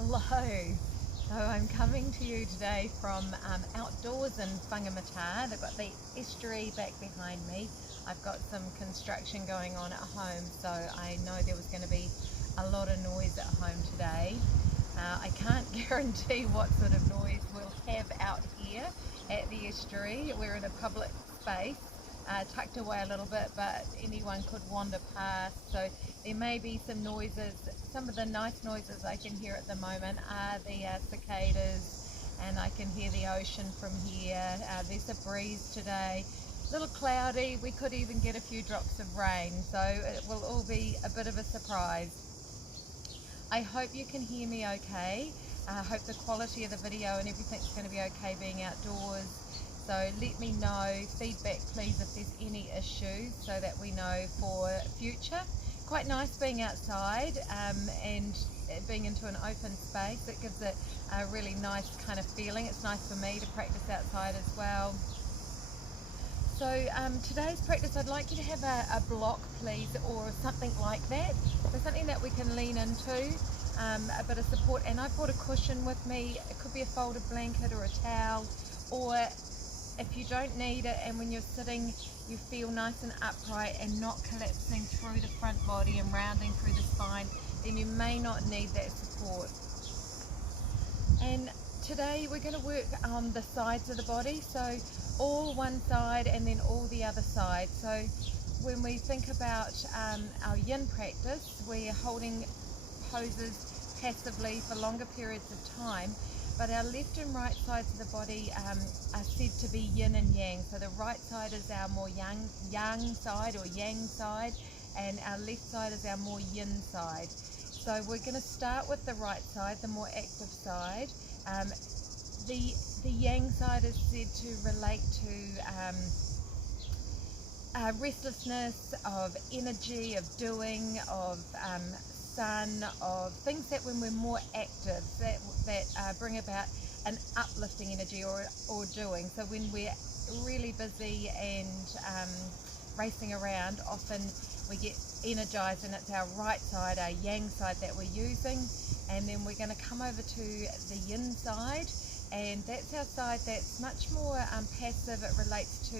Hello. So I'm coming to you today from outdoors in Whangamata. They've got the estuary back behind me. I've got some construction going on at home, so I know there was going to be a lot of noise at home today. I can't guarantee what sort of noise we'll have out here at the estuary. We're in a public space, tucked away a little bit, but anyone could wander past, so there may be some noises. Some of the nice noises I can hear at the moment are the cicadas, and I can hear the ocean from here. There's a breeze today, a little cloudy. We could even get a few drops of rain, so it will all be a bit of a surprise. I hope you can hear me okay. I hope the quality of the video and everything's going to be okay being outdoors. So let me know, feedback please, if there's any issues, so that we know for future. Quite nice being outside and being into an open space. It gives it a really nice kind of feeling. It's nice for me to practice outside as well. So today's practice, I'd like you to have a block please, or something like that. So something that we can lean into, a bit of support. And I've brought a cushion with me. It could be a folded blanket or a towel, or if you don't need it and when you're sitting you feel nice and upright and not collapsing through the front body and rounding through the spine, then you may not need that support. And today we're going to work on the sides of the body, so all one side and then all the other side. So when we think about our yin practice, we're holding poses passively for longer periods of time, but our left and right sides of the body are said to be yin and yang. So the right side is our more yang side or yang side, and our left side is our more yin side. So we're going to start with the right side, the more active side. The yang side is said to relate to restlessness, of energy, of doing, of sun, of things that when we're more active, that bring about an uplifting energy or doing. So when we're really busy and racing around, often we get energized, and it's our right side, our yang side, that we're using. And then we're going to come over to the yin side, and that's our side that's much more passive. It relates to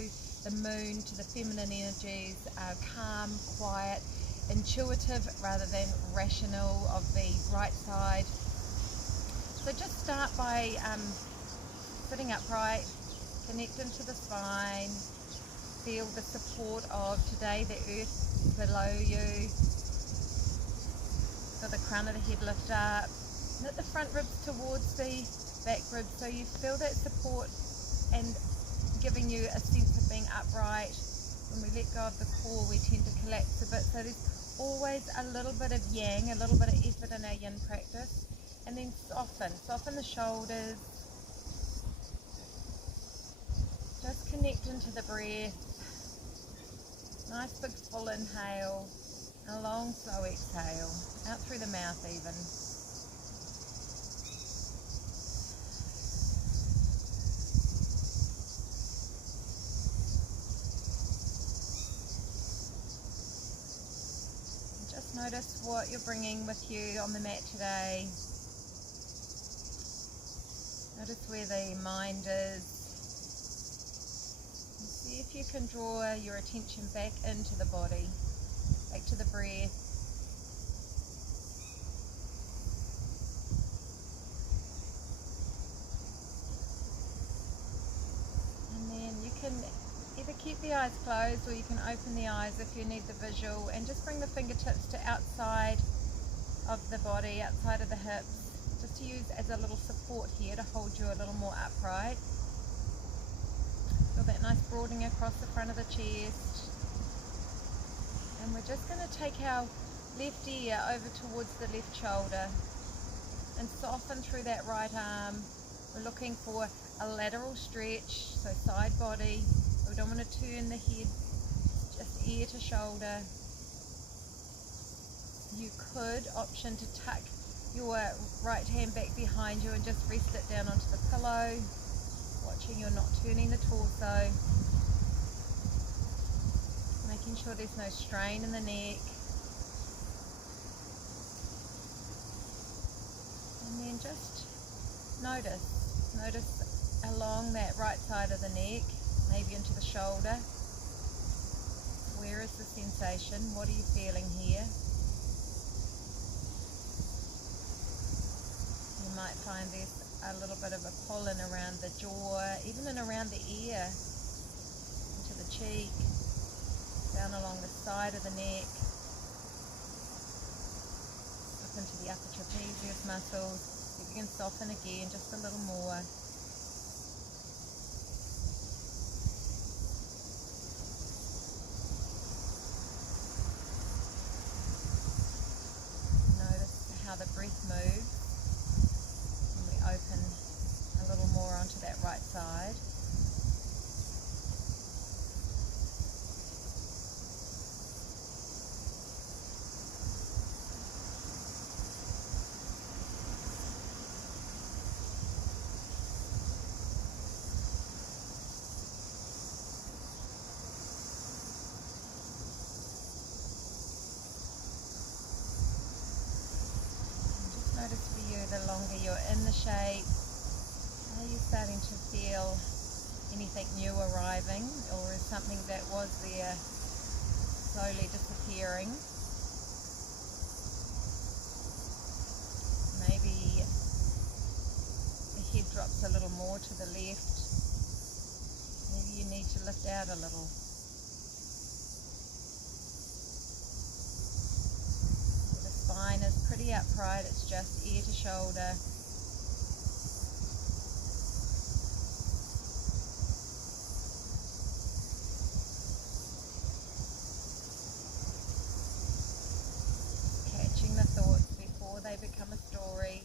the moon, to the feminine energies, calm, quiet, intuitive rather than rational of the right side. So just start by sitting upright, connect into the spine, feel the support of today the earth below you. Feel the crown of the head lift up, knit the front ribs towards the back ribs, so you feel that support and giving you a sense of being upright. When we let go of the core, we tend to collapse a bit, so there's always a little bit of yang, a little bit of effort in our yin practice. And then soften the shoulders, just connect into the breath. Nice big full inhale, and a long slow exhale, out through the mouth even. Just notice what you're bringing with you on the mat today. Notice where the mind is. And see if you can draw your attention back into the body, back to the breath. And then you can either keep the eyes closed or you can open the eyes if you need the visual, and just bring the fingertips to outside of the body, outside of the hips, just to use as a little support here to hold you a little more upright. Feel that nice broadening across the front of the chest. And we're just going to take our left ear over towards the left shoulder and soften through that right arm. We're looking for a lateral stretch, so side body. We don't want to turn the head, just ear to shoulder. You could option to tuck your right hand back behind you and just rest it down onto the pillow, watching you're not turning the torso, making sure there's no strain in the neck. And just notice along that right side of the neck, maybe into the shoulder. Where is the sensation? What are you feeling here? You might find there's a little bit of a pull in around the jaw, even in around the ear, into the cheek, down along the side of the neck, up into the upper trapezius muscles. If you can soften again just a little more. Notice how the breath moves. Open a little more onto that right side. Notice for you, the longer you're in the shape, are you starting to feel anything new arriving, or is something that was there slowly disappearing? Maybe the head drops a little more to the left. Maybe you need to lift out a little. Spine is pretty upright, it's just ear to shoulder. Catching the thoughts before they become a story,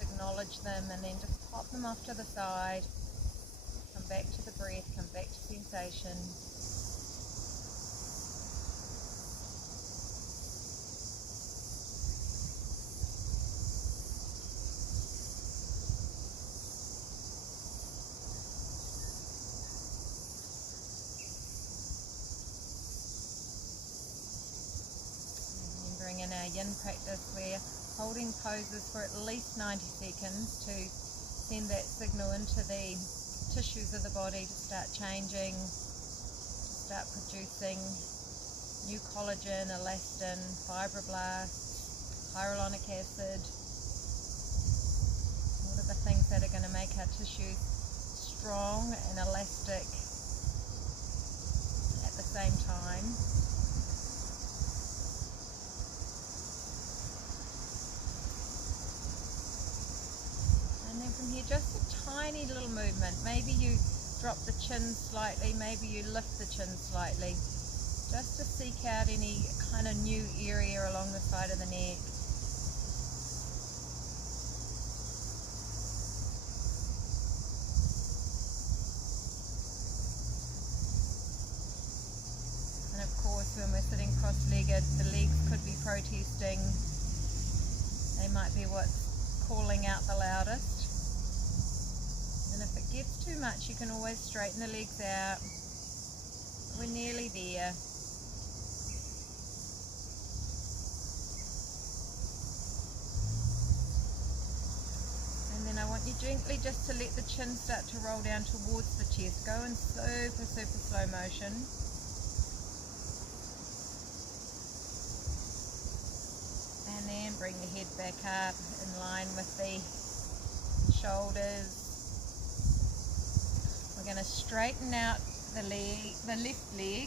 acknowledge them and then just pop them off to the side. Come back to the breath, come back to sensation. In our yin practice, we're holding poses for at least 90 seconds to send that signal into the tissues of the body to start changing, to start producing new collagen, elastin, fibroblasts, hyaluronic acid, all of the things that are going to make our tissues strong and elastic at the same time. From here, just a tiny little movement. Maybe you drop the chin slightly, maybe you lift the chin slightly, just to seek out any kind of new area along the side of the neck. And of course, when we're sitting cross-legged, the legs could be protesting. They might be what's calling out the loudest. And if it gets too much, you can always straighten the legs out. We're nearly there. And then I want you gently just to let the chin start to roll down towards the chest. Go in super slow motion. And then bring the head back up in line with the shoulders. We're going to straighten out the left leg.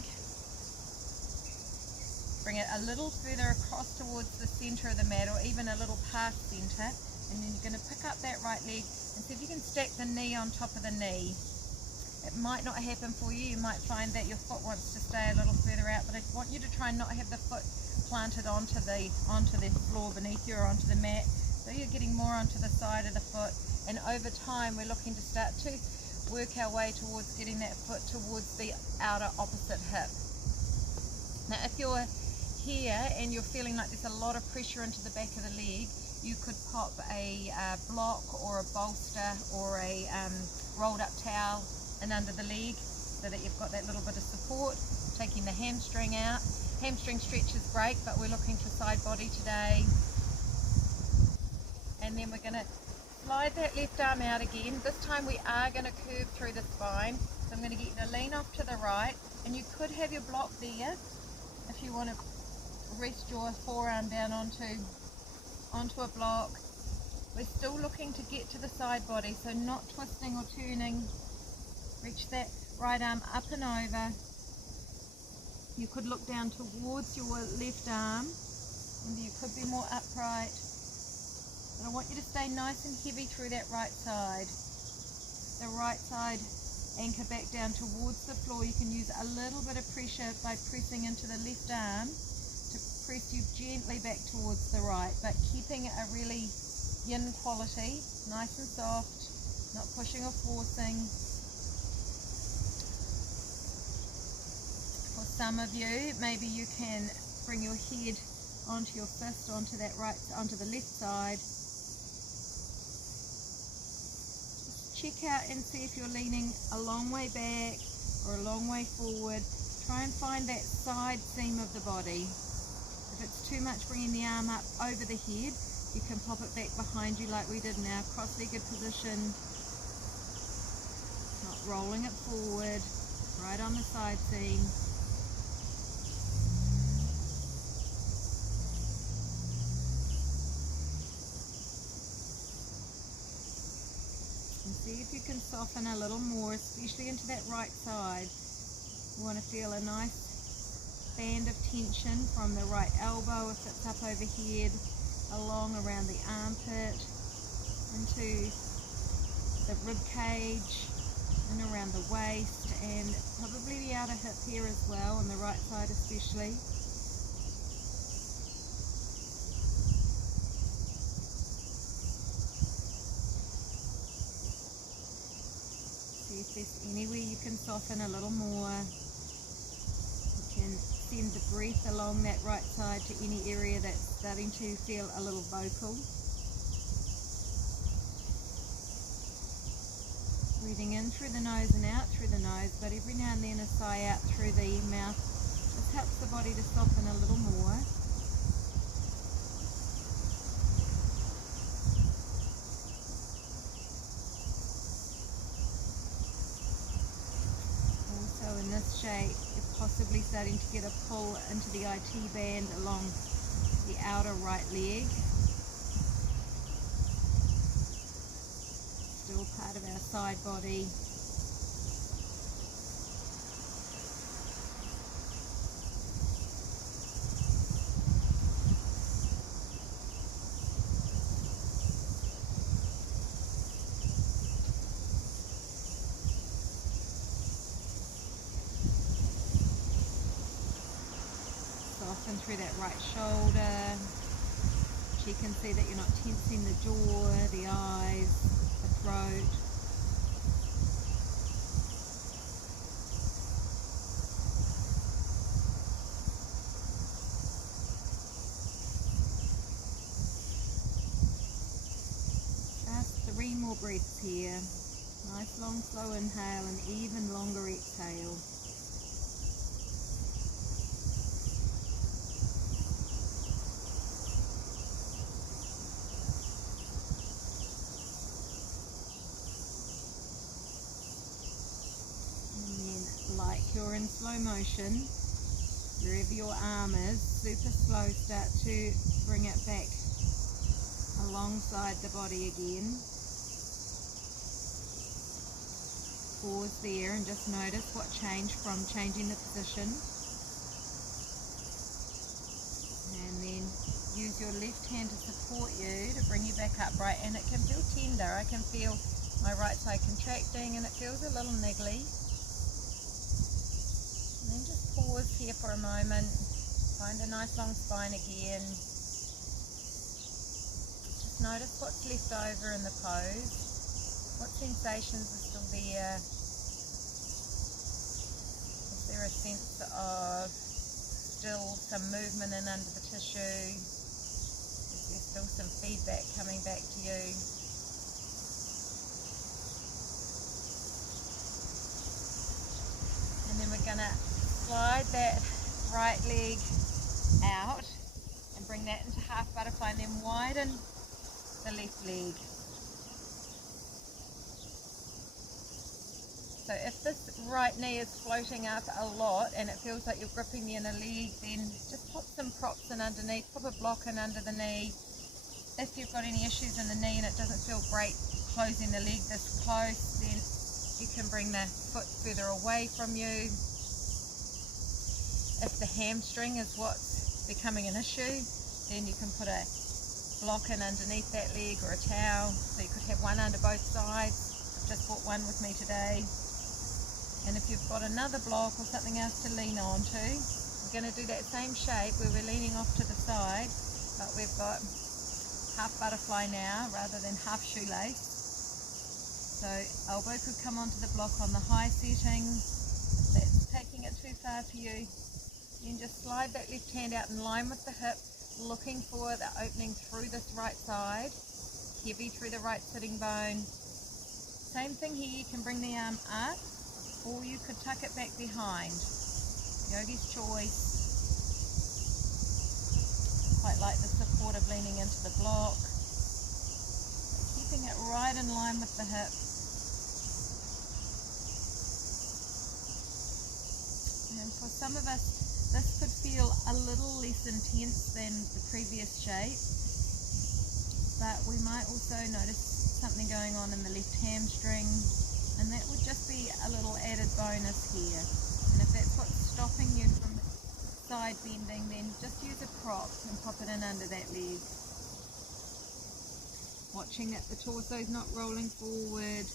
Bring it a little further across towards the center of the mat, or even a little past center. And then you're going to pick up that right leg and see if you can stack the knee on top of the knee. It might not happen for you. You might find that your foot wants to stay a little further out, but I want you to try and not have the foot planted onto the floor beneath you or onto the mat. So you're getting more onto the side of the foot, and over time we're looking to start to work our way towards getting that foot towards the outer opposite hip. Now if you're here and you're feeling like there's a lot of pressure into the back of the leg, you could pop a block or a bolster or a rolled up towel in under the leg so that you've got that little bit of support, taking the hamstring out. Hamstring stretch is great, but we're looking for side body today. And then we're going to slide that left arm out again. This time we are going to curve through the spine. So I'm going to get you to lean off to the right, and you could have your block there if you want to rest your forearm down onto a block. We're still looking to get to the side body, so not twisting or turning. Reach that right arm up and over. You could look down towards your left arm, and you could be more upright. But I want you to stay nice and heavy through that right side. The right side, anchor back down towards the floor. You can use a little bit of pressure by pressing into the left arm to press you gently back towards the right, but keeping a really yin quality, nice and soft, not pushing or forcing. For some of you, maybe you can bring your head onto your fist, onto the left side. Just check out and see if you're leaning a long way back or a long way forward. Try and find that side seam of the body. If it's too much bringing the arm up over the head, you can pop it back behind you like we did in our cross-legged position. Not rolling it forward, right on the side seam. And see if you can soften a little more, especially into that right side. You want to feel a nice band of tension from the right elbow if it's up overhead, along around the armpit, into the rib cage, and around the waist, and probably the outer hip here as well, on the right side especially. See if there's anywhere you can soften a little more. You can send the breath along that right side to any area that's starting to feel a little vocal. Breathing in through the nose and out through the nose, but every now and then a sigh out through the mouth. This helps the body to soften a little more. Also in this shape, you're possibly starting to get a pull into the IT band along the outer right leg. Still part of our side body. Soften through that right shoulder. Check and see that you're not tensing the jaw, the eyes, the throat. Just 3 more breaths here. Nice long slow inhale and even longer exhale. Like you're in slow motion, wherever your arm is, super slow, start to bring it back alongside the body again. Pause there and just notice what changed from changing the position. And then use your left hand to support you, to bring you back upright, and it can feel tender. I can feel my right side contracting and it feels a little niggly. And then just pause here for a moment, find a nice long spine again. Just notice what's left over in the pose, what sensations are still there. Is there a sense of still some movement in under the tissue? Is there still some feedback coming back to you? And then we're going to slide that right leg out and bring that into half butterfly, and then widen the left leg. So if this right knee is floating up a lot and it feels like you're gripping the inner leg, then just put some props in underneath, put a block in under the knee. If you've got any issues in the knee and it doesn't feel great closing the leg this close, then you can bring the foot further away from you. If the hamstring is what's becoming an issue, then you can put a block in underneath that leg or a towel, so you could have one under both sides. I've just bought one with me today. And if you've got another block or something else to lean on to, we're going to do that same shape where we're leaning off to the side, but we've got half butterfly now rather than half shoelace. So elbow could come onto the block on the high setting. If that's taking it too far for you, you can just slide that left hand out in line with the hip, looking for the opening through this right side, heavy through the right sitting bone. Same thing here, you can bring the arm up, or you could tuck it back behind. Yogi's choice. Quite like the support of leaning into the block, keeping it right in line with the hip. And for some of us, this could feel a little less intense than the previous shape, but we might also notice something going on in the left hamstring, and that would just be a little added bonus here. And if that's what's stopping you from side bending, then just use a prop and pop it in under that leg. Watching that the torso is not rolling forward,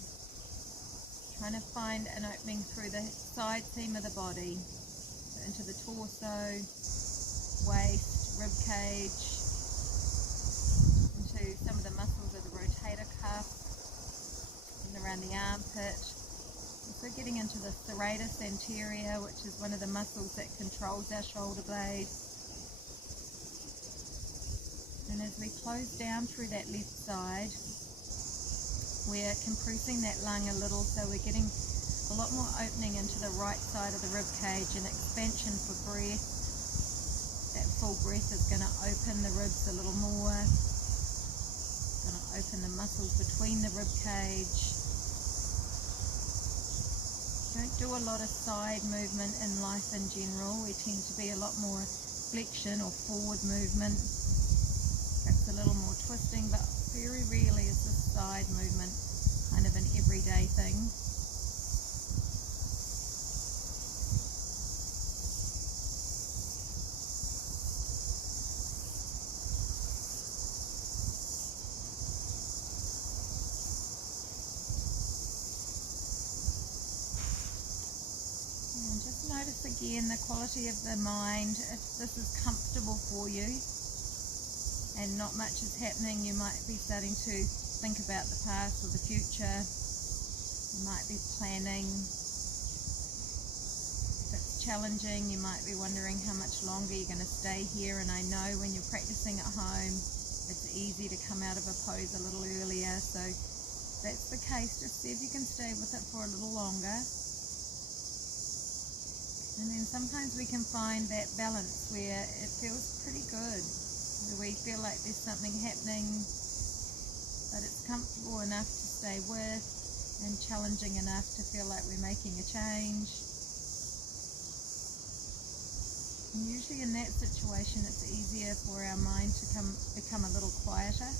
trying to find an opening through the side seam of the body. So into the torso, waist, rib cage, into some of the muscles of the rotator cuff, and around the armpit. Also getting into the serratus anterior, which is one of the muscles that controls our shoulder blade. And as we close down through that left side, we're compressing that lung a little, so we're getting a lot more opening into the right side of the rib cage and expansion for breath. That full breath is going to open the ribs a little more. It's going to open the muscles between the rib cage. Don't do a lot of side movement in life in general. We tend to be a lot more flexion or forward movement. Perhaps a little more twisting, but very rarely is this side movement kind of an everyday thing. And just notice again the quality of the mind. If this is comfortable for you and not much is happening, you might be starting to think about the past or the future. You might be planning. If it's challenging, you might be wondering how much longer you're going to stay here. And I know when you're practicing at home, it's easy to come out of a pose a little earlier. So if that's the case, just see if you can stay with it for a little longer. And then sometimes we can find that balance where it feels pretty good, where we feel like there's something happening, but it's comfortable enough to stay with and challenging enough to feel like we're making a change. And usually in that situation, it's easier for our mind to become a little quieter.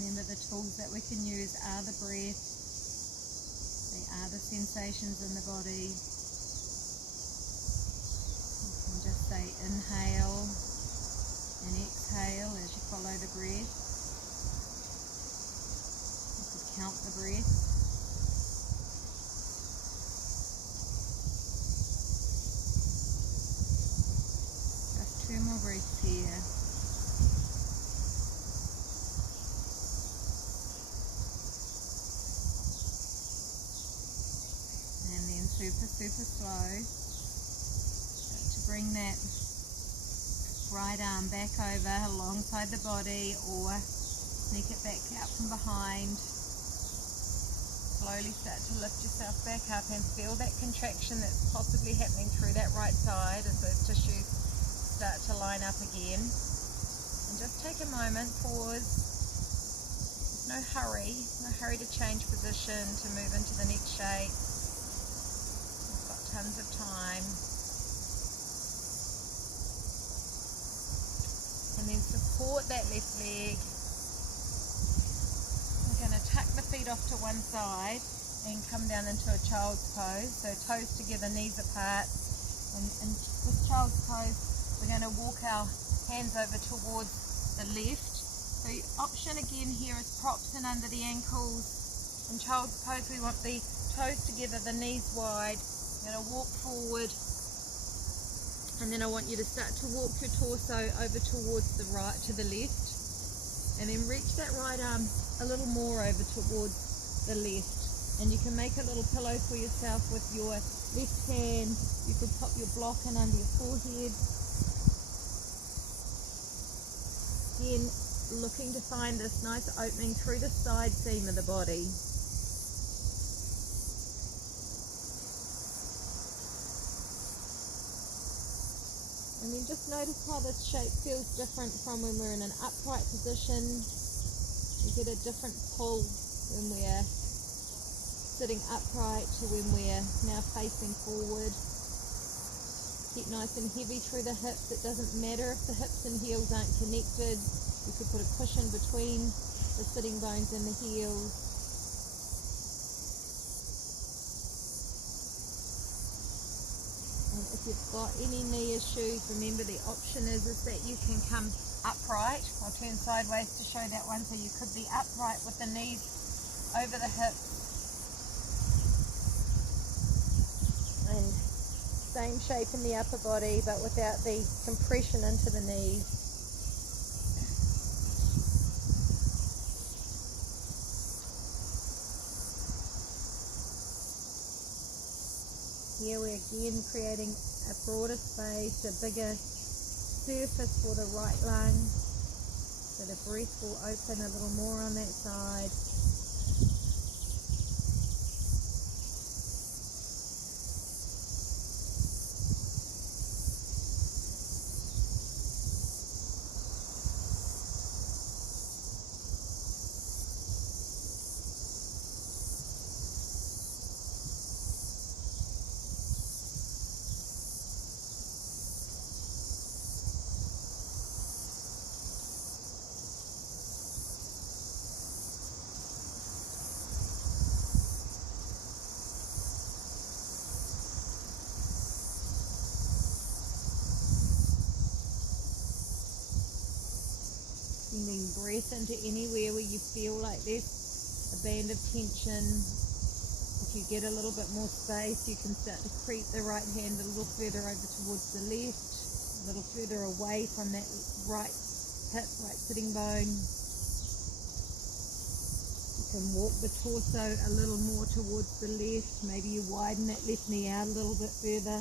Remember, the tools that we can use are the breath, they are the sensations in the body. You can just say inhale and exhale as you follow the breath. You could count the breath. Just 2 more breaths here. And then super slow to bring that right arm back over alongside the body, or sneak it back out from behind. Slowly start to lift yourself back up and feel that contraction that's possibly happening through that right side as those tissues start to line up again. And just take a moment, pause, No hurry to change position, to move into the next shape. We've got tons of time. And then support that left leg. We're going to tuck the feet off to one side and come down into a child's pose. So toes together, knees apart. And with child's pose, we're going to walk our hands over towards the left. So option again here is props in under the ankles. In child's pose, we want the toes together, the knees wide. You're going to walk forward. And then I want you to start to walk your torso over towards the right, to the left. And then reach that right arm a little more over towards the left. And you can make a little pillow for yourself with your left hand. You could pop your block in under your forehead. Again, looking to find this nice opening through the side seam of the body. And then just notice how this shape feels different from when we're in an upright position. We get a different pull when we're sitting upright to when we're now facing forward. Keep nice and heavy through the hips. It doesn't matter if the hips and heels aren't connected. You could put a cushion between the sitting bones and the heels. And if you've got any knee issues, remember the option is that you can come upright. I'll turn sideways to show that one. So you could be upright with the knees over the hips. And same shape in the upper body, but without the compression into the knees. Here we're again creating a broader space, a bigger surface for the right lung, so the breath will open a little more on that side. Sending breath into anywhere where you feel like there's a band of tension. If you get a little bit more space, you can start to creep the right hand a little further over towards the left, a little further away from that right hip, right sitting bone. You can walk the torso a little more towards the left. Maybe you widen that left knee out a little bit further.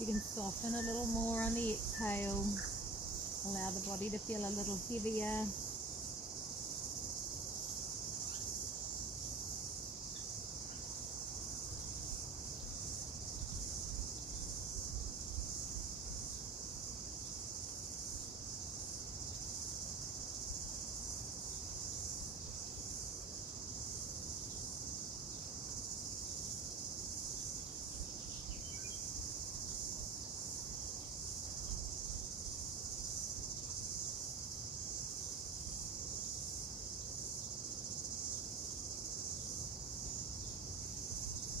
You can soften a little more on the exhale. Allow the body to feel a little heavier.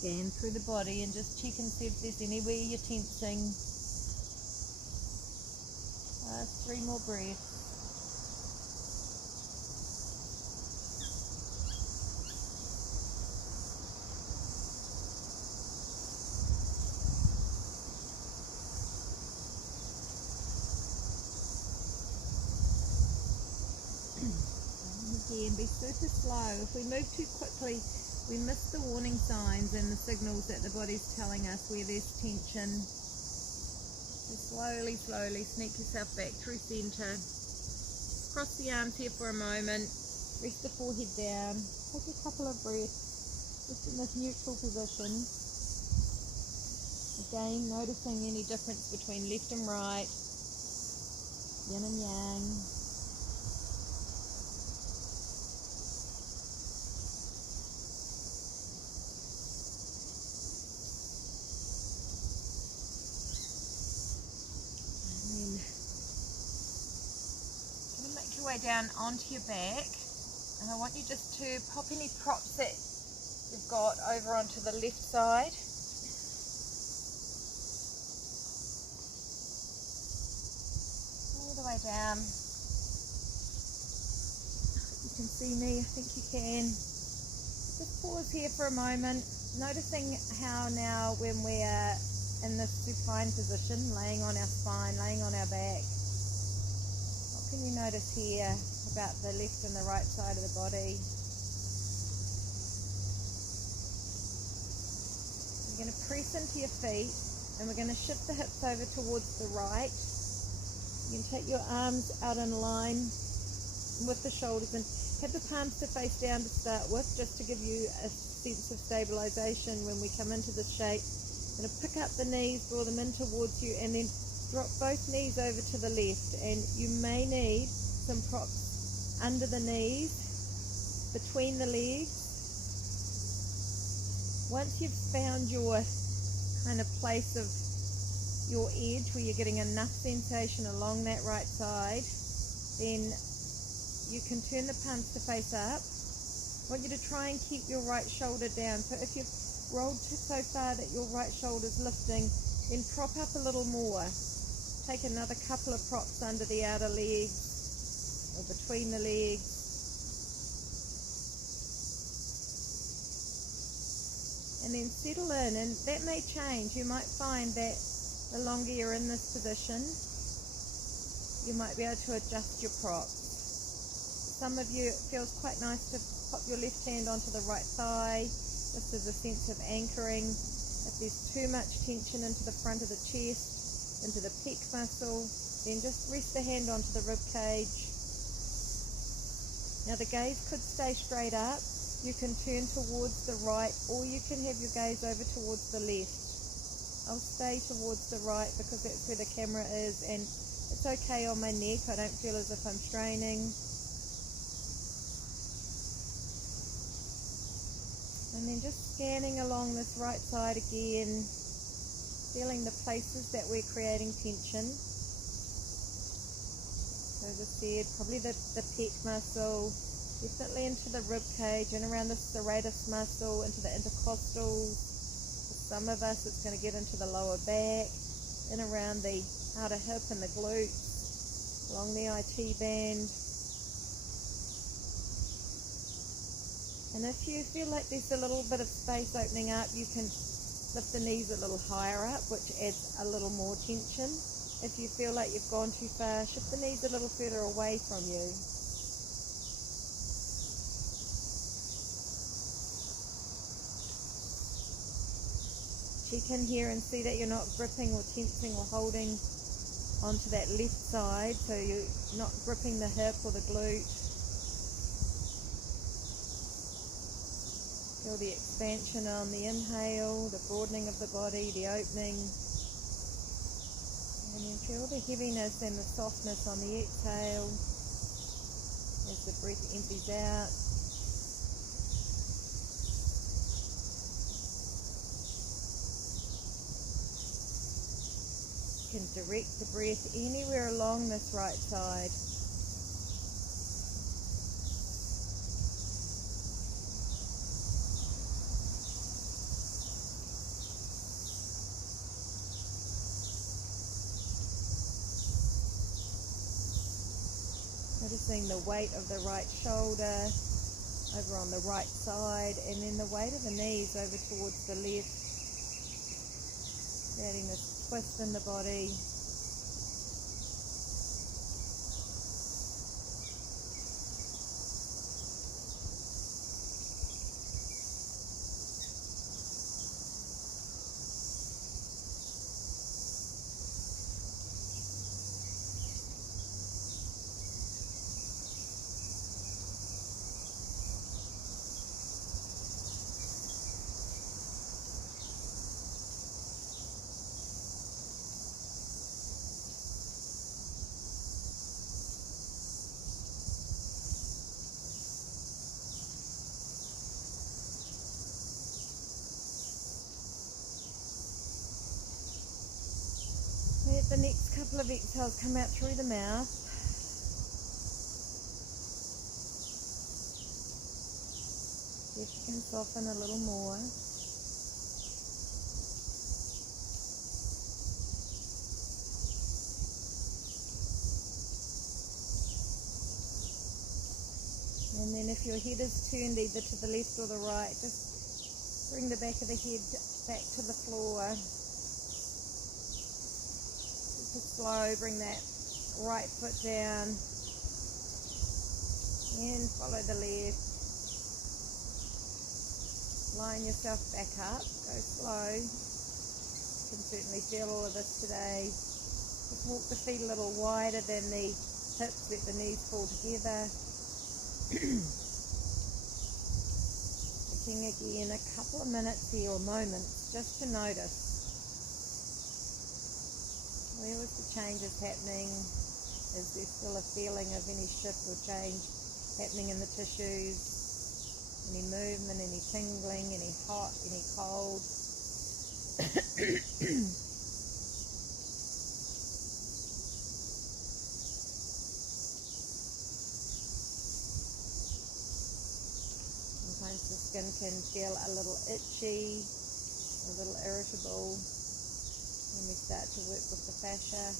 Scan through the body and just check and see if there's anywhere you're tensing. Last 3 more breaths. Again, be super slow. If we move too quickly, we miss the warning signs and the signals that the body's telling us where there's tension. So slowly, slowly sneak yourself back through center. Cross the arms here for a moment. Rest the forehead down. Take a couple of breaths just in this neutral position. Again, noticing any difference between left and right, yin and yang. Way down onto your back, and I want you just to pop any props that you've got over onto the left side. All the way down. You can see me, I think you can. Just pause here for a moment, noticing how now when we're in this supine position, laying on our spine, laying on our back, what can you notice here about the left and the right side of the body? You're going to press into your feet and we're going to shift the hips over towards the right. You can take your arms out in line with the shoulders and have the palms to face down to start with, just to give you a sense of stabilization when we come into this shape. You're going to pick up the knees, draw them in towards you, and then drop both knees over to the left, and you may need some props under the knees, between the legs. Once you've found your kind of place of your edge where you're getting enough sensation along that right side, then you can turn the palms to face up. I want you to try and keep your right shoulder down. So if you've rolled so far that your right shoulder's lifting, then prop up a little more. Take another couple of props under the outer legs or between the legs. And then settle in, and that may change. You might find that the longer you're in this position, you might be able to adjust your props. Some of you, it feels quite nice to pop your left hand onto the right thigh, just as a sense of anchoring. If there's too much tension into the front of the chest, into the pec muscle, then just rest the hand onto the rib cage. Now the gaze could stay straight up. You can turn towards the right, or you can have your gaze over towards the left. I'll stay towards the right because that's where the camera is, and it's okay on my neck. I don't feel as if I'm straining. And then just scanning along this right side again, feeling the places that we're creating tension. So as I said, probably the pec muscle, definitely into the rib cage and around the serratus muscle, into the intercostals. For some of us, it's going to get into the lower back, and around the outer hip and the glutes, along the IT band. And if you feel like there's a little bit of space opening up, you can lift the knees a little higher up, which adds a little more tension. If you feel like you've gone too far, shift the knees a little further away from you. Check in here and see that you're not gripping or tensing or holding onto that left side, so you're not gripping the hip or the glute. Feel the expansion on the inhale, the broadening of the body, the opening. And then feel the heaviness and the softness on the exhale as the breath empties out. You can direct the breath anywhere along this right side. Noticing the weight of the right shoulder over on the right side, and then the weight of the knees over towards the left, creating this twist in the body. let the next couple of exhales come out through the mouth. See if you can soften a little more. And then if your head is turned either to the left or the right, just bring the back of the head back to the floor. Super slow, bring that right foot down and follow the left. Line yourself back up, go slow. You can certainly feel all of this today. Just walk the feet a little wider than the hips, let the knees fall together. Taking again a couple of minutes here or moments just to notice where was the changes happening. Is there still a feeling of any shift or change happening in the tissues? Any movement, any tingling, any hot, any cold? Sometimes the skin can feel a little itchy, a little irritable when we start to work with the fascia.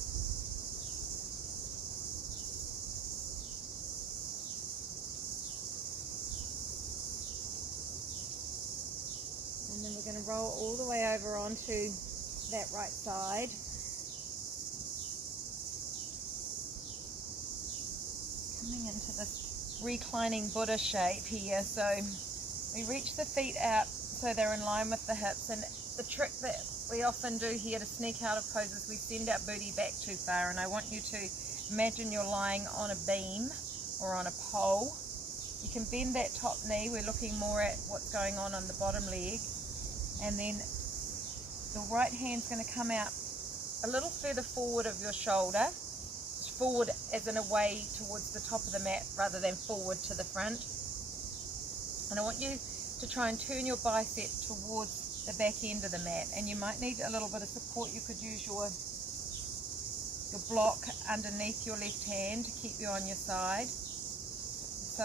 And then we're going to roll all the way over onto that right side. Coming into this reclining Buddha shape here. So we reach the feet out so they're in line with the hips. And the trick that we often do here to sneak out of poses, we send our booty back too far. And I want you to imagine you're lying on a beam or on a pole. You can bend that top knee. We're looking more at what's going on the bottom leg. And then the right hand's going to come out a little further forward of your shoulder. Forward as in a way towards the top of the mat rather than forward to the front. And I want you to try and turn your bicep towards the back end of the mat. And you might need a little bit of support. You could use your block underneath your left hand to keep you on your side. So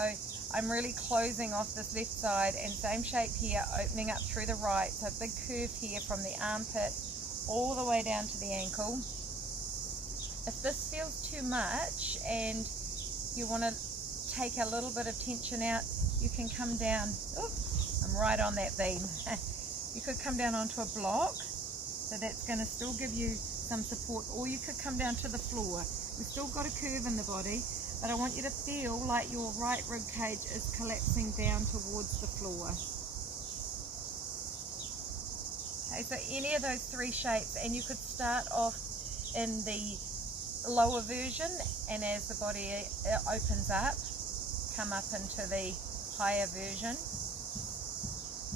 I'm really closing off this left side, and same shape here, opening up through the right. So a big curve here from the armpit all the way down to the ankle. If this feels too much and you want to take a little bit of tension out, you can come down. Oops, I'm right on that beam. You could come down onto a block, so that's going to still give you some support, or you could come down to the floor. We've still got a curve in the body, but I want you to feel like your right rib cage is collapsing down towards the floor. Okay, so any of those three shapes, and you could start off in the lower version, and as the body opens up, come up into the higher version.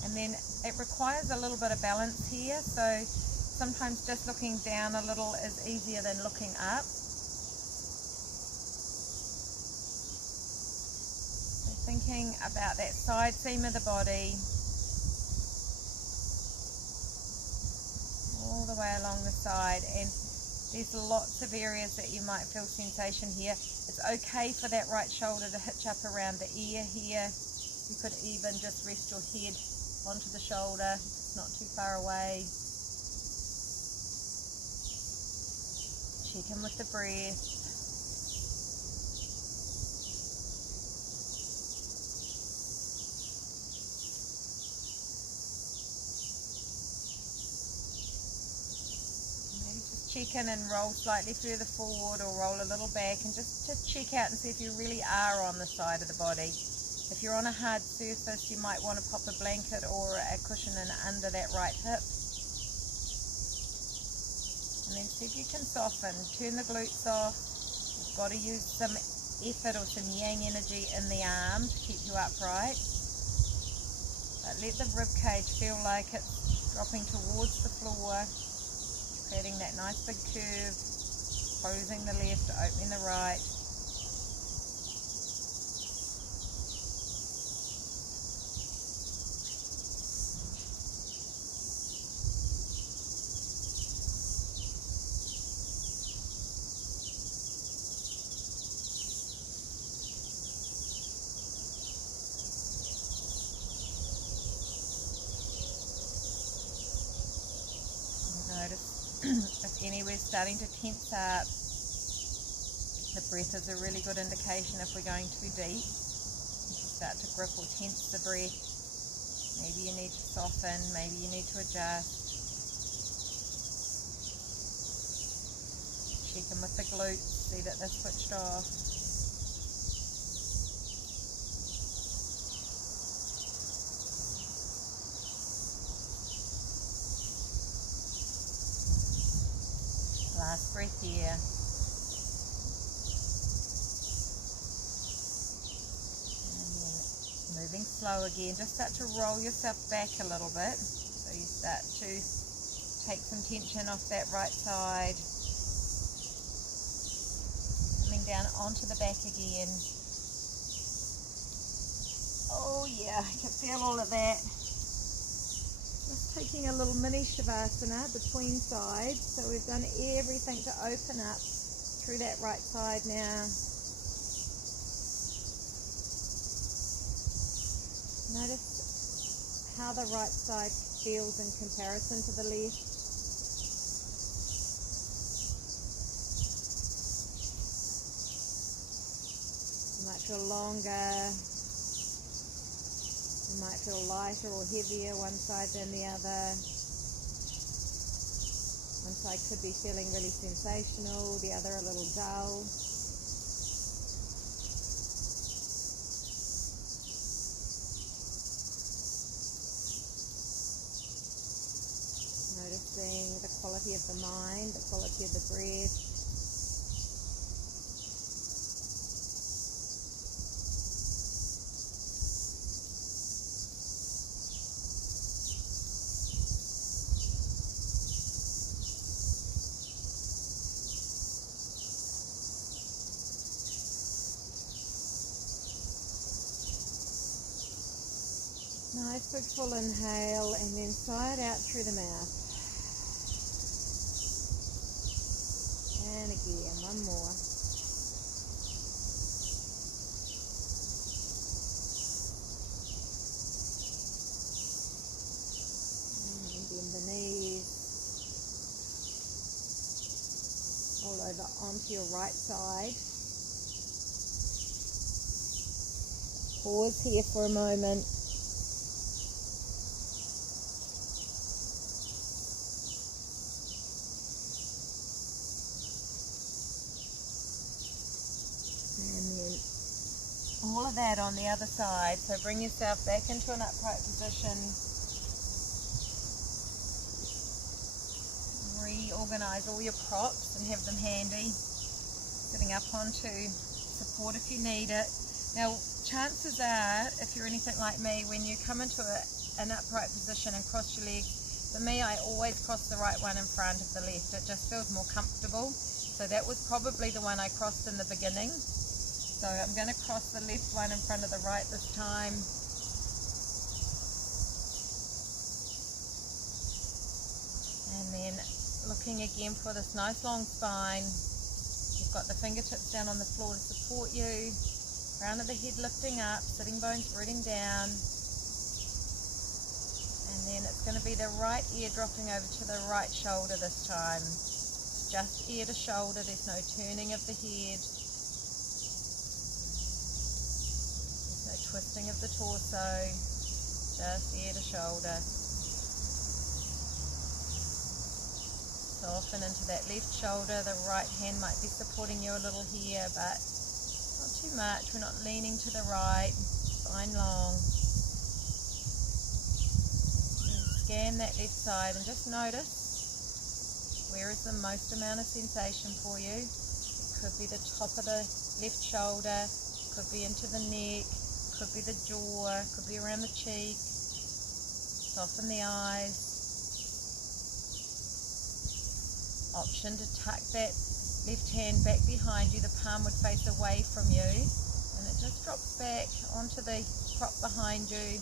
And then it requires a little bit of balance here, so sometimes just looking down a little is easier than looking up. So thinking about that side seam of the body all the way along the side, and there's lots of areas that you might feel sensation here. It's okay for that right shoulder to hitch up around the ear here. You could even just rest your head onto the shoulder. It's not too far away. Check in with the breath. Check in and roll slightly further forward, or roll a little back, and just to check out and see if you really are on the side of the body. If you're on a hard surface, you might want to pop a blanket or a cushion in under that right hip. And then see if you can soften. Turn the glutes off. You've got to use some effort or some yang energy in the arm to keep you upright. But let the rib cage feel like it's dropping towards the floor, creating that nice big curve, closing the left, opening the right. body's starting to tense up. The breath is a really good indication if we're going too deep. If you start to grip or tense the breath, maybe you need to soften, maybe you need to adjust. Check in with the glutes, see that they're switched off. Last breath here. Moving slow again, just start to roll yourself back a little bit. So you start to take some tension off that right side. Coming down onto the back again. Oh yeah, I can feel all of that. Just taking a little mini shavasana between sides. So we've done everything to open up through that right side now. Notice how the right side feels in comparison to the left. You might feel longer, you might feel lighter or heavier one side than the other. One side could be feeling really sensational, the other a little dull. Noticing the quality of the mind, the quality of the breath. Nice big full inhale and then sigh it out through the mouth. And again, one more. And bend the knees. All over onto your right side. Pause here for a moment. All of that on the other side, so bring yourself back into an upright position. Reorganize all your props and have them handy. Sitting up onto support if you need it. Now, chances are, if you're anything like me, when you come into an upright position and cross your legs, for me, I always cross the right one in front of the left. It just feels more comfortable. So that was probably the one I crossed in the beginning. So I'm going to cross the left one in front of the right this time. And then looking again for this nice long spine. You've got the fingertips down on the floor to support you. Crown of the head lifting up, sitting bones rooting down. And then it's going to be the right ear dropping over to the right shoulder this time. Just ear to shoulder, there's no turning of the head. Twisting of the torso, just ear to shoulder. Soften into that left shoulder. The right hand might be supporting you a little here, but not too much. We're not leaning to the right. Spine long. Scan that left side and just notice where is the most amount of sensation for you. It could be the top of the left shoulder, could be into the neck, could be the jaw, could be around the cheek. Soften the eyes. Option to tuck that left hand back behind you. The palm would face away from you and it just drops back onto the prop behind you.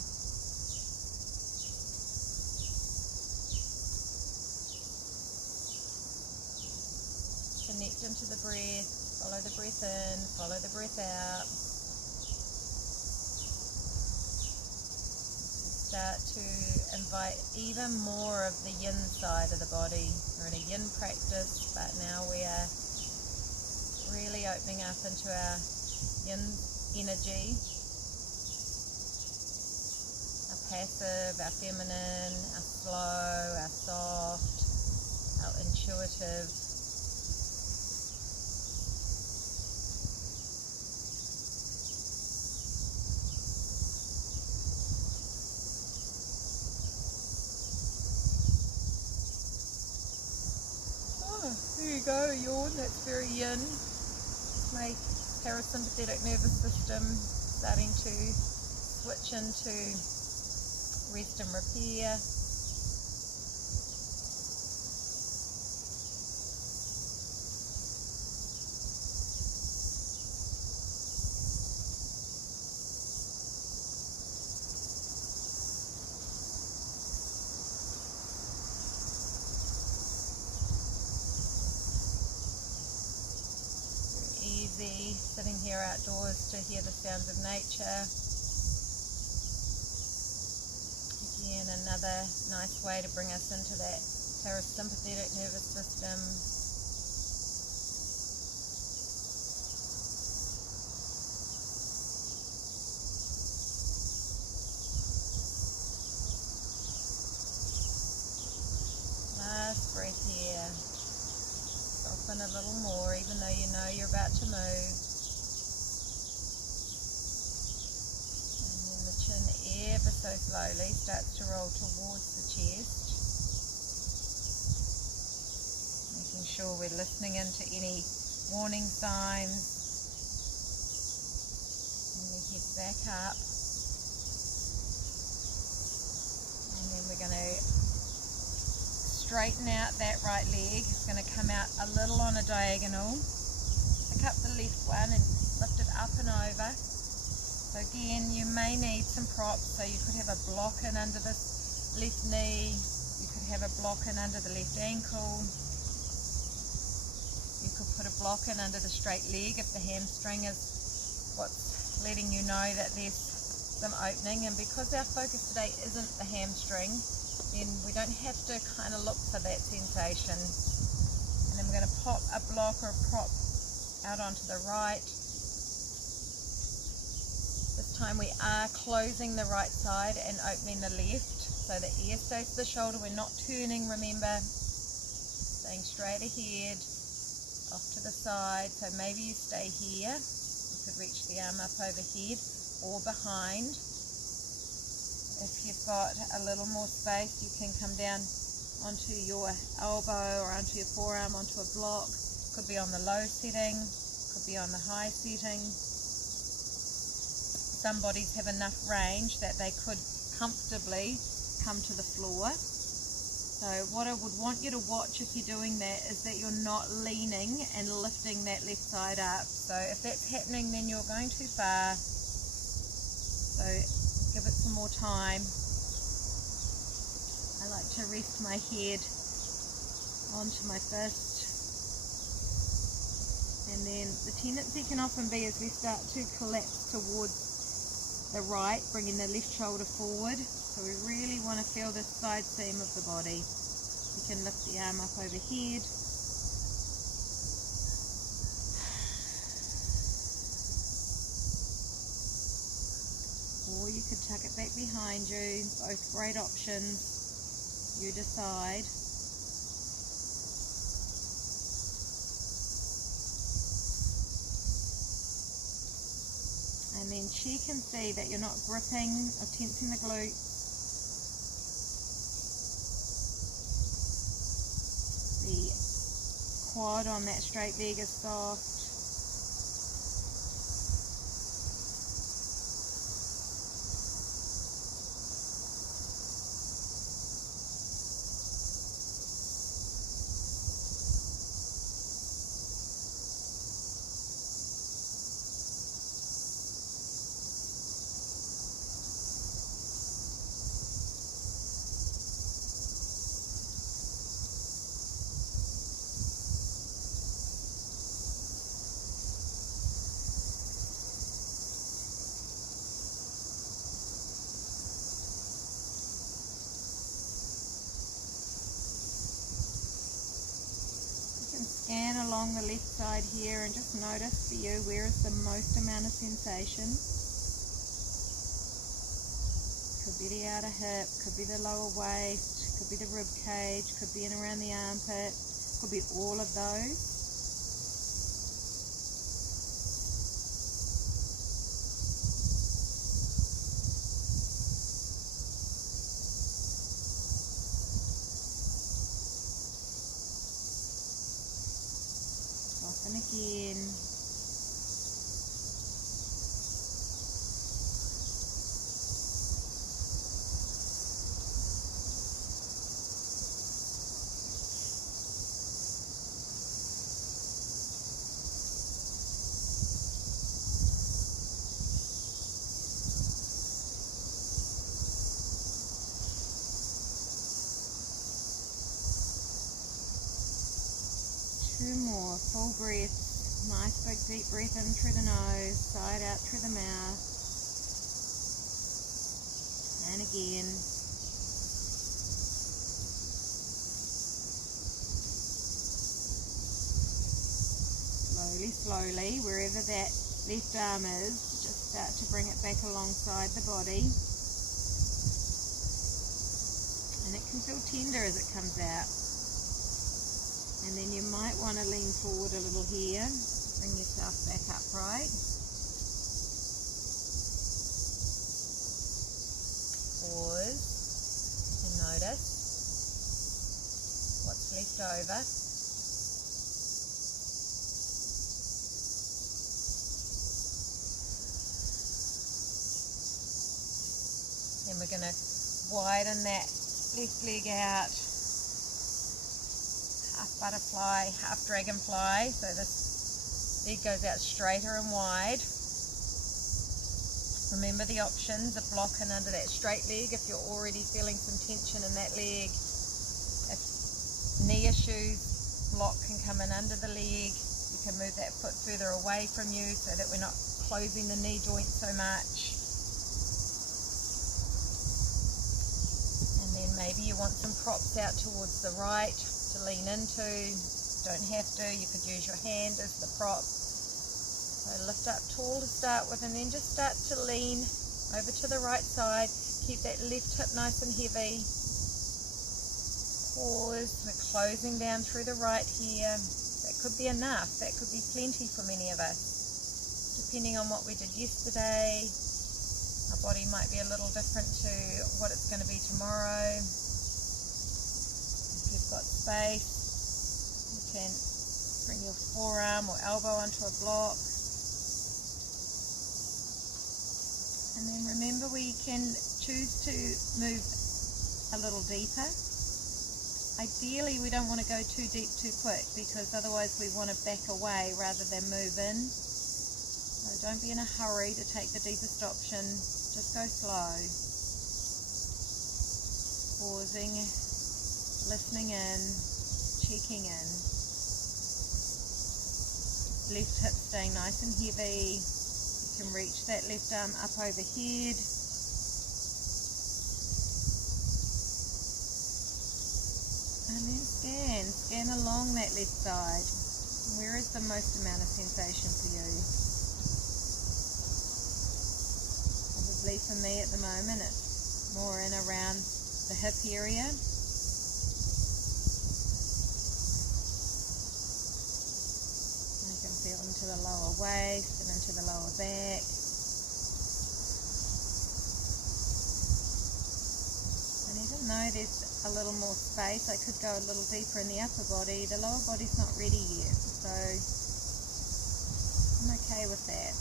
Connect into the breath. Follow the breath in, follow the breath out. start to invite even more of the yin side of the body. We're in a yin practice, but now we are really opening up into our yin energy, our passive, our feminine, our slow, our soft, our intuitive. There you go, yawn, that's very yin. My parasympathetic nervous system starting to switch into rest and repair. Easy, sitting here outdoors to hear the sounds of nature. Again, another nice way to bring us into that parasympathetic nervous system. Last breath here. Soften a little more, even though you know you're about to move. And then the chin ever so slowly starts to roll towards the chest. Making sure we're listening into any warning signs. And we head back up. And then we're going to straighten out that right leg. It's going to come out a little on a diagonal. Pick up the left one and lift it up and over. So again, you may need some props. So you could have a block in under this left knee. You could have a block in under the left ankle. You could put a block in under the straight leg if the hamstring is what's letting you know that there's some opening. And because our focus today isn't the hamstring, then we don't have to kind of look for that sensation. And then we're going to pop a block or a prop out onto the right. This time we are closing the right side and opening the left. So the ear stays to the shoulder. We're not turning, remember. Staying straight ahead, off to the side. So maybe you stay here. You could reach the arm up overhead or behind. If you've got a little more space, you can come down onto your elbow or onto your forearm, onto a block. Could be on the low setting, could be on the high setting. Some bodies have enough range that they could comfortably come to the floor. So what I would want you to watch if you're doing that is that you're not leaning and lifting that left side up. So if that's happening, then you're going too far. So give it some more time. I like to rest my head onto my fist. And then the tendency can often be as we start to collapse towards the right, bringing the left shoulder forward. So we really want to feel this side seam of the body. You can lift the arm up overhead. Or you could tuck it back behind you. Both great options. You decide. And then check and see that you're not gripping or tensing the glutes. The quad on that straight leg is soft. along the left side here and just notice for you where is the most amount of sensation. Could be the outer hip, could be the lower waist, could be the rib cage, could be in around the armpit, could be all of those. Soften again. Two more, full breath, nice big deep breath in through the nose, side out through the mouth, and again. Slowly, slowly, wherever that left arm is, just start to bring it back alongside the body. And it can feel tender as it comes out. And then you might want to lean forward a little here, bring yourself back upright. Pause and notice what's left over. Then we're going to widen that left leg out. Half butterfly, half dragonfly, so this leg goes out straighter and wide. Remember the options, a block in under that straight leg if you're already feeling some tension in that leg. If knee issues, block can come in under the leg. You can move that foot further away from you so that we're not closing the knee joint so much. And then maybe you want some props out towards the right to lean into. Don't have to, you could use your hand as the prop. So lift up tall to start with and then just start to lean over to the right side. Keep that left hip nice and heavy. Pause, we're closing down through the right here. That could be enough, that could be plenty for many of us. Depending on what we did yesterday, our body might be a little different to what it's going to be tomorrow. Got space, you can bring your forearm or elbow onto a block, and then remember we can choose to move a little deeper. Ideally we don't want to go too deep too quick because otherwise we want to back away rather than move in. So don't be in a hurry to take the deepest option, just go slow, pausing, listening in, checking in. Left hip staying nice and heavy. You can reach that left arm up overhead. And then scan along that left side. Where is the most amount of sensation for you? Probably for me at the moment it's more in around the hip area. Feel into the lower waist and into the lower back. And even though there's a little more space, I could go a little deeper in the upper body. The lower body's not ready yet, so I'm okay with that.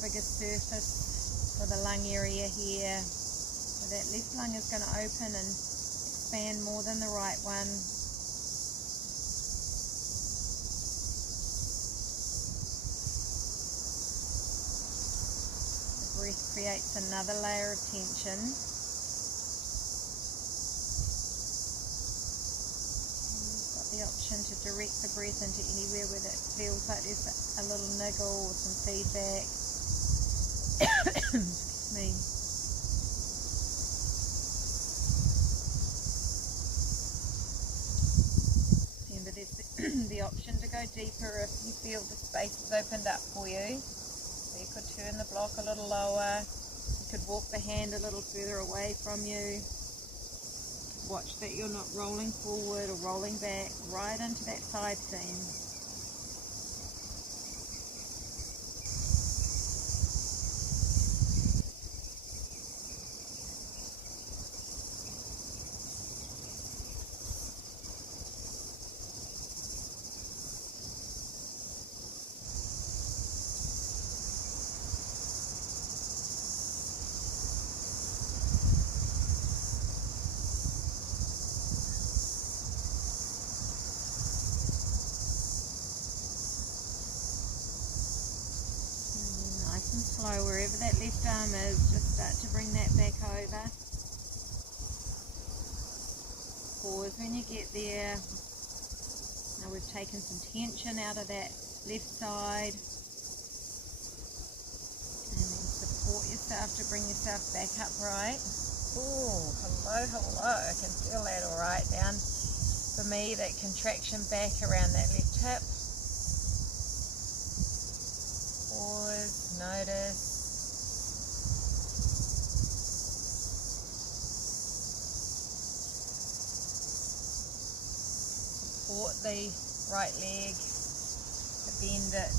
Bigger surface for the lung area here. So that left lung is going to open and expand more than the right one. The breath creates another layer of tension. You've got the option to direct the breath into anywhere where that feels like there's a little niggle or some feedback. Excuse me. Remember, there's the option to go deeper if you feel the space has opened up for you. So you could turn the block a little lower. You could walk the hand a little further away from you. Watch that you're not rolling forward or rolling back right into that side seam. And slow, wherever that left arm is, just start to bring that back over. Pause when you get there. Now we've taken some tension out of that left side. And then support yourself to bring yourself back upright. Oh, hello, hello. I can feel that all right down. For me, that contraction back around that left hip. Pause, notice. Support the right leg to bend it.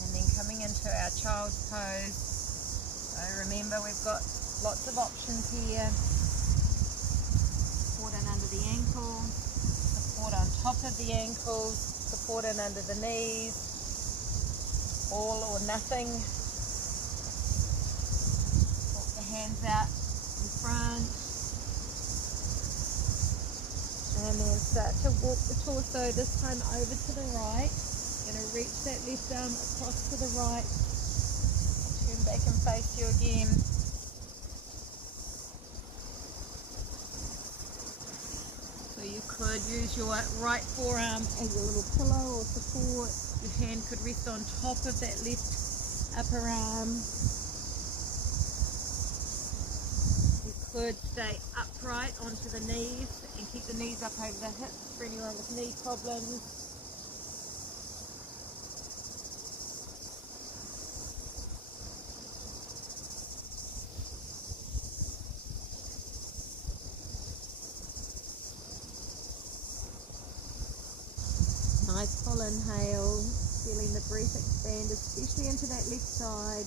And then coming into our child's pose. So remember, we've got lots of options here. Support in under the ankle, support on top of the ankles, support in under the knees. All or nothing. Walk the hands out in front. And then start to walk the torso, this time over to the right. Going to reach that left arm across to the right. Turn back and face you again. So you could use your right forearm as a little pillow or support. Your hand could rest on top of that left upper arm. You could stay upright onto the knees and keep the knees up over the hips for anyone with knee problems. Nice full inhale, feeling the breath expand, especially into that left side.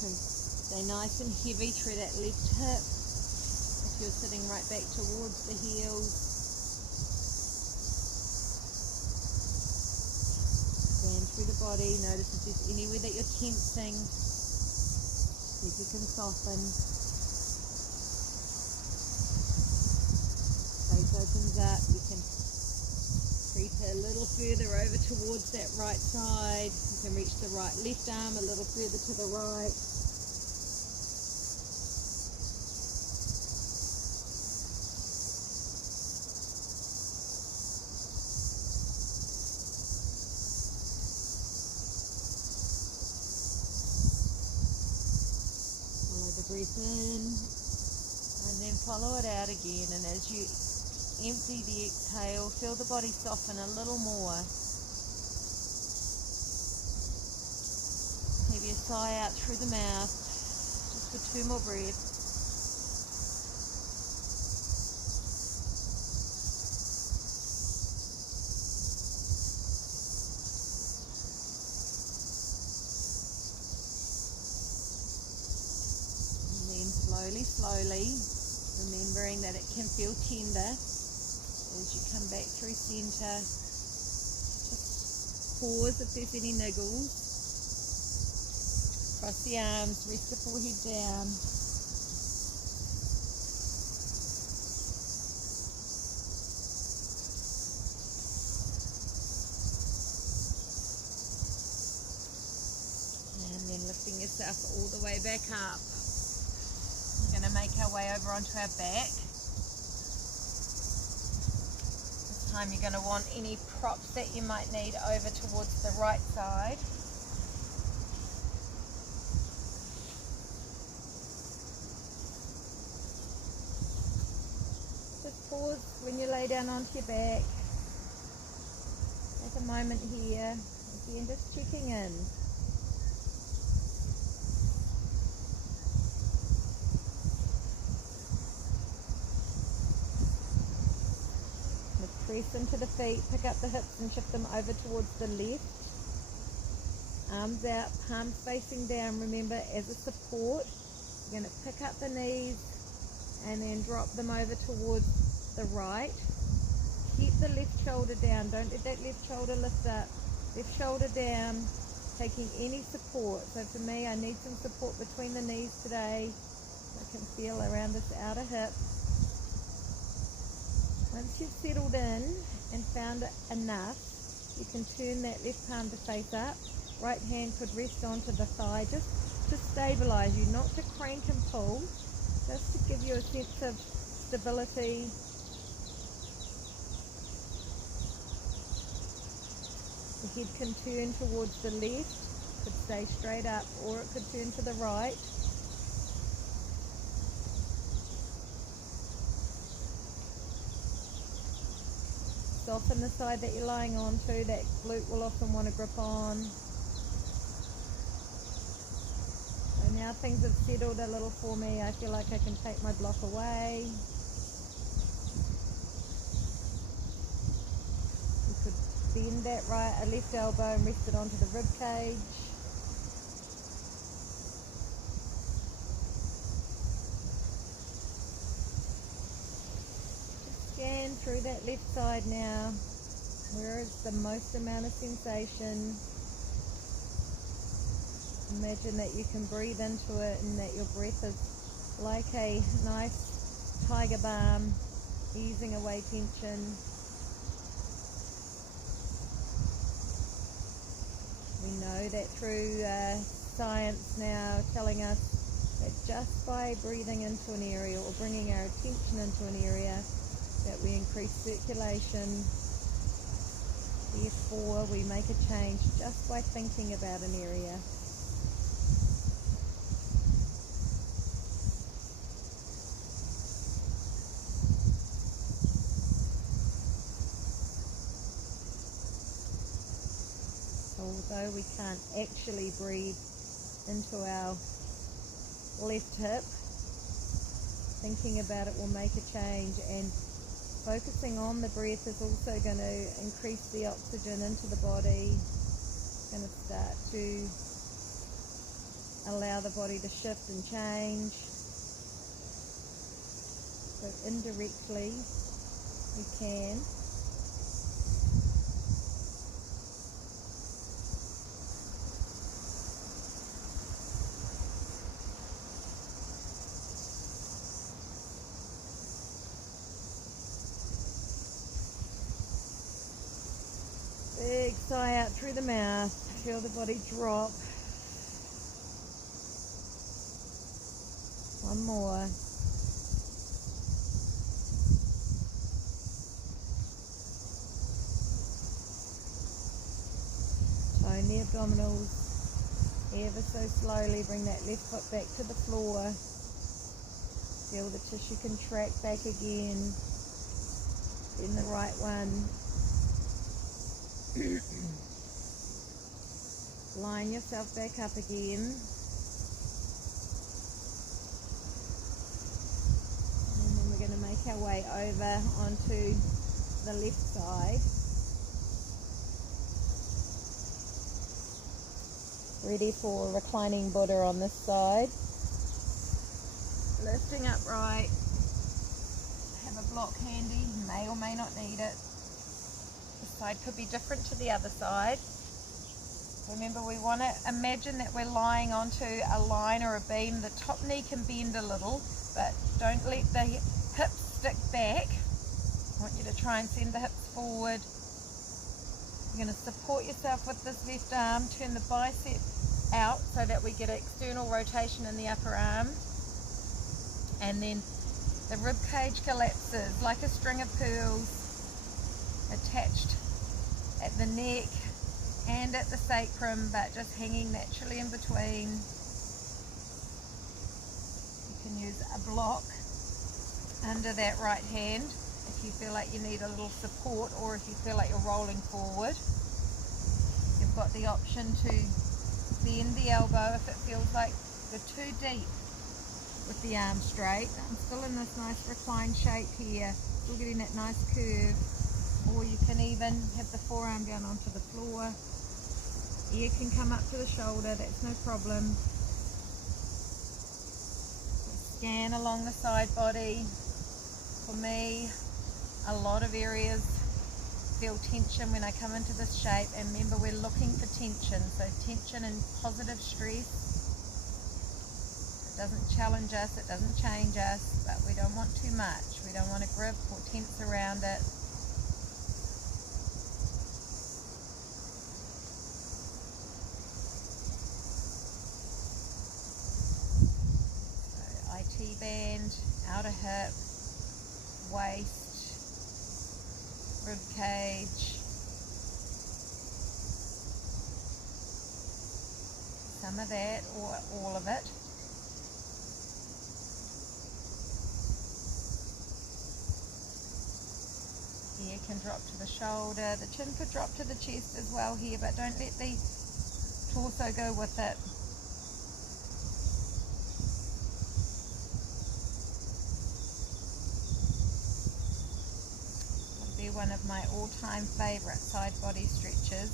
Stay nice and heavy through that left hip. If you're sitting right back towards the heels. Scan through the body. Notice if there's anywhere that you're tensing. See if you can soften. Face opens up. You can creep a little further over towards that right side. You can reach the left arm a little further to the right. Breath in and then follow it out again, and as you empty the exhale, feel the body soften a little more. Maybe a sigh out through the mouth, just for 2 more breaths. slowly, remembering that it can feel tender as you come back through center. Just pause if there's any niggles. Cross the arms, rest the forehead down. And then lifting yourself all the way back up. We're going to make our way over onto our back. This time you're going to want any props that you might need over towards the right side. Just pause when you lay down onto your back. Take a moment here. Again, just checking in. Press into the feet, pick up the hips and shift them over towards the left. Arms out, palms facing down, remember, as a support. You're going to pick up the knees and then drop them over towards the right. Keep the left shoulder down, don't let that left shoulder lift up. Left shoulder down, taking any support. So for me, I need some support between the knees today. I can feel around this outer hip. Once you've settled in and found enough, you can turn that left palm to face up. Right hand could rest onto the thigh, just to stabilize you, not to crank and pull, just to give you a sense of stability. The head can turn towards the left, could stay straight up, or it could turn to the right. Soften the side that you're lying onto, that glute will often want to grip on. So now things have settled a little for me. I feel like I can take my block away. You could bend that left elbow and rest it onto the rib cage. Scan through that left side now. Where is the most amount of sensation? Imagine that you can breathe into it and that your breath is like a nice tiger balm, easing away tension. We know that through science now telling us that just by breathing into an area or bringing our attention into an area, that we increase circulation. Therefore, we make a change just by thinking about an area. Although we can't actually breathe into our left hip, thinking about it will make a change, and focusing on the breath is also going to increase the oxygen into the body. It's going to start to allow the body to shift and change. So indirectly we can. Big sigh out through the mouth. Feel the body drop. One more. Tone the abdominals ever so slowly. Bring that left foot back to the floor. Feel the tissue contract back again. Then the right one. Line yourself back up again. And then we're going to make our way over onto the left side. Ready for reclining Buddha on this side. lifting upright. Have a block handy, may or may not need it. This side could be different to the other side. Remember, we want to imagine that we're lying onto a line or a beam. The top knee can bend a little, but don't let the hips stick back. I want you to try and send the hips forward. You're going to support yourself with this left arm, turn the bicep out so that we get external rotation in the upper arm, and then the rib cage collapses like a string of pearls, attached at the neck and at the sacrum, but just hanging naturally in between. You can use a block under that right hand if you feel like you need a little support, or if you feel like you're rolling forward. You've got the option to bend the elbow if it feels like you're too deep with the arm straight. I'm still in this nice reclined shape here, still getting that nice curve. Or you can even have the forearm down onto the floor. Ear can come up to the shoulder, that's no problem. Scan along the side body. For me, a lot of areas feel tension when I come into this shape, and remember, we're looking for tension. So tension and positive stress. It doesn't challenge us, it doesn't change us, but we don't want too much. We don't want to grip or tense around it. Band, outer hip, waist, rib cage, some of that or all of it. Ear can drop to the shoulder, the chin could drop to the chest as well here, but don't let the torso go with it. One of my all-time favorite side body stretches.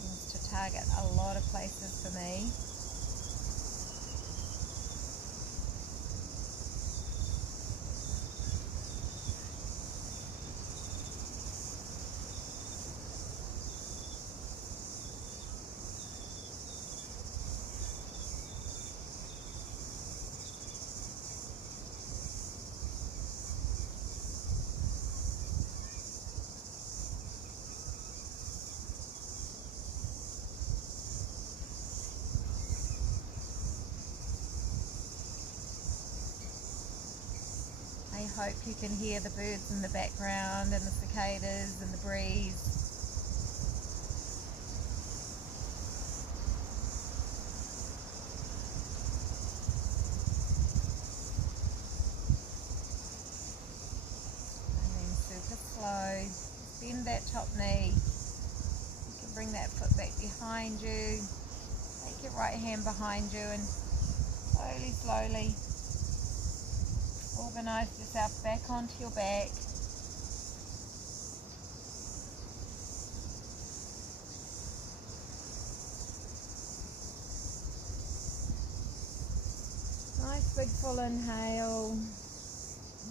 Seems to target a lot of places for me. I hope you can hear the birds in the background and the cicadas and the breeze. And then super slow, bend that top knee. You can bring that foot back behind you. Take your right hand behind you and slowly, slowly organize yourself back onto your back. Nice big full inhale,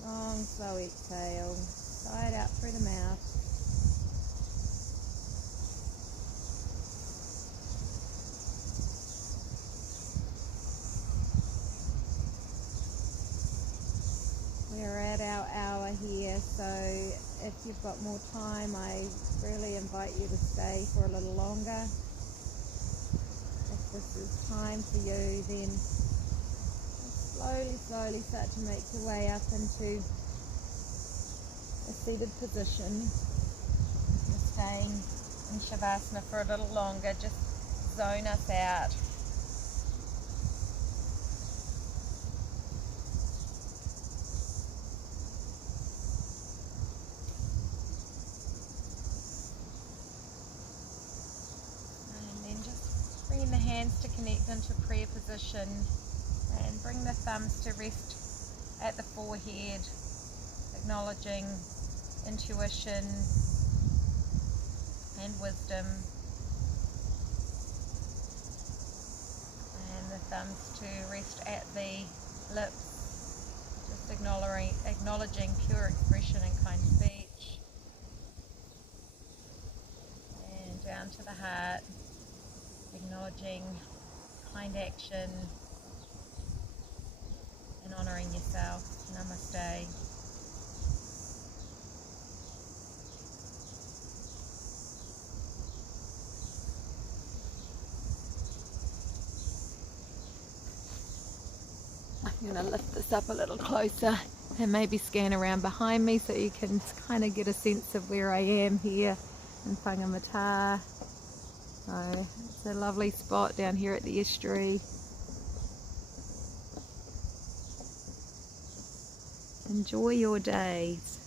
long slow exhale, sigh it out through the mouth. We're at our hour here, so if you've got more time, I really invite you to stay for a little longer. If this is time for you, then slowly, slowly start to make your way up into a seated position. You're staying in Shavasana for a little longer, just zone us out. Bring the hands to connect into prayer position, and bring the thumbs to rest at the forehead, acknowledging intuition and wisdom. And the thumbs to rest at the lips, just acknowledging pure expression and kind speech. And down to the heart, acknowledging kind action and honouring yourself. Namaste. I'm going to lift this up a little closer and maybe scan around behind me so you can kind of get a sense of where I am here in Whangamata. So it's a lovely spot down here at the estuary. Enjoy your days.